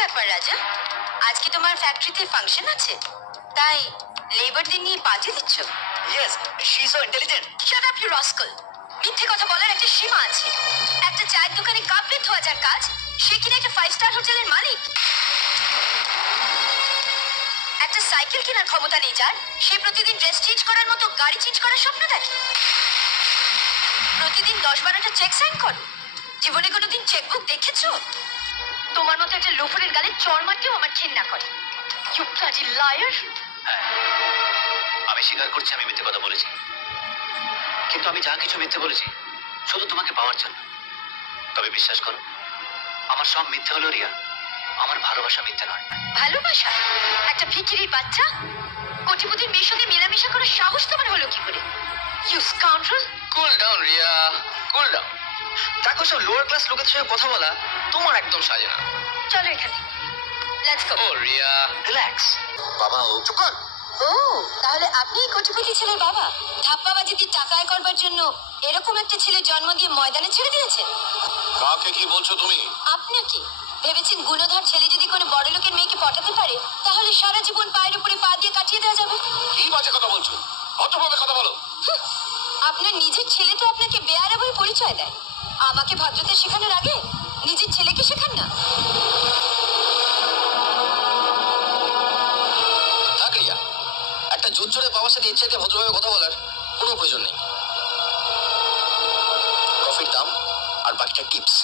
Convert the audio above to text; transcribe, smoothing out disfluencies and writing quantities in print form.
ব্যাপার রাজা, আজকে তোমার ফ্যাক্টরিতে ফাংশন আছে, তাই লেবারদের নিয়ে পার্টি দিচ্ছ? Yes, she is so intelligent. Shut up you rascal. মিথ্যে কথা বলার একটা সীমা আছে। একটা চায়ের দোকানে কাপড়ে ধোয়া যার কাজ, সে কিনা একটা 5 স্টার হোটেলের মালিক। একটা সাইকেল কেনার ক্ষমতা নেই যার, সে প্রতিদিন ড্রেস চেঞ্জ করার মতো গাড়ি চেঞ্জ করার স্বপ্ন দেখে। প্রতিদিন 10-12টা চেক সাইন করো। জীবনে কোনোদিন চেকবুক দেখেছো? তোমার মতো একটা লোফারের গালে চড় মারতেও আমার ঘেন্না করে। You bloody liar. হ্যাঁ, আমি স্বীকার করছি আমি মিথ্যে কথা বলেছি, কিন্তু আমি যা কিছু মিথ্যে বলেছি শুধু তোমাকে পাওয়ার জন্য। তবে বিশ্বাস করো, আমার সব মিথ্যে হলো রিয়া, আমার ভালোবাসা মিথ্যে নয়। ভালোবাসা? একটা ভিখিরির বাচ্চা কোটিপতির মেয়ের সঙ্গে মেলামেশা করার সাহস তোমার হলো কি করে? You scoundrel. Cool down Riya, cool down. দেখো, সব লোয়ার ক্লাস লোকের সঙ্গে কথা বলা তোমার একদম সাজে না। চলো এখানে, লেটস গো। ও রিয়া, রিল্যাক্স। বাবা, ও চুপ কর। ও, তাহলে আপনি কোটিপতি ছেলের বাবা? ধাপ্পাবাজিতে টাকা আয় করবার জন্য এরকম একটা ছেলে জন্ম দিয়ে ময়দানে ছেড়ে দিয়েছেন? কাকে কি বলছো তুমি? আপনাকে ভেবেছেন গুণধর ছেলে যদি কোনো বড় লোকের মেয়েকে পটাতে পারে, তাহলে সারা জীবন পায়ের উপরে পা দিয়ে কাটিয়ে দেওয়া যাবে? কি বাজে কথা বলছো? ভদ্রভাবে কথা বলো। আপনার নিজের ছেলে তো আপনাকে বেয়ারা বলে পরিচয় দেয়। আমাকে ভদ্রতা শেখানোর আগে নিজের ছেলেকে শেখান না। থাক রিয়া, একটা জোচ্চোরে বাবার সাথে ইচ্ছাতে ভদ্রভাবে কথা বলার কোনো প্রয়োজন নেই। কফির দাম আর বাকিটা টিপস।